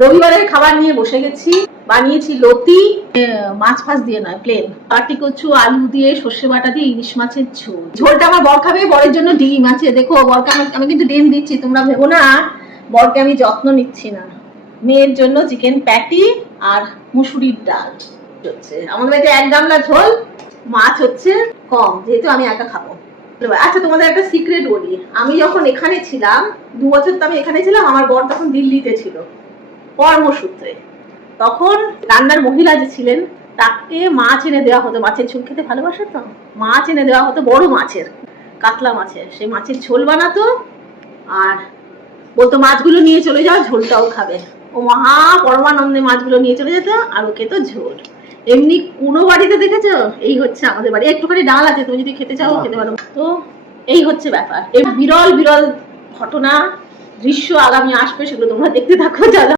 রবিবারের খাবার নিয়ে বসে গেছি। বানিয়েছি লতি, মাছ ফাছ দিয়ে নয়, প্লেন পাটি কচু আলু দিয়ে সর্ষে বাটা দিয়ে ইলিশ মাছের ঝোল। ঝোলটা আমার বর খাবে, বরের জন্য ডিম আছে। দেখো বরকে আমি কিন্তু ডিম দিচ্ছি, তোমরা ভেবো না বরকে আমি যত্ন নিচ্ছি না। মেয়ের জন্য চিকেন প্যাটি আর মুসুরির ডাল হচ্ছে। আমাদের বাড়িতে 1 গামলা ঝোল, মাছ হচ্ছে কম, যেহেতু আমি একা খাবো। আচ্ছা তোমাদের একটা সিক্রেট বলি, আমি যখন এখানে ছিলাম 2 বছর তো আমি এখানে ছিলাম, আমার বর তখন দিল্লিতে ছিল কর্মসূত্রে। তখন রান্নার মহিলা যে ছিলেন তাকে মাছ এনে দেওয়া হতো, মাছের ঝোল খেতে ভালোবাসে তো, মাছ এনে দেওয়া হতো বড় মাছের, কাতলা মাছের। সেই মাছের ঝোল বানাতো আর বলতো মাছগুলো নিয়ে চলে যাও, ঝোলটাও খাবে। ও মহা পরমানন্দে মাছগুলো নিয়ে চলে যেত আর ওকে তো ঝোল। এমনি কোনো বাড়িতে দেখেছো? এই হচ্ছে আমাদের বাড়ি। একটুখানি ডাল আছে, তুমি যদি খেতে চাও খেতে পারো। তো এই হচ্ছে ব্যাপার। এই বিরল বিরল ঘটনা, দৃশ্য আগামী আসবে, সেগুলো তোমরা দেখতে থাকো। চলো।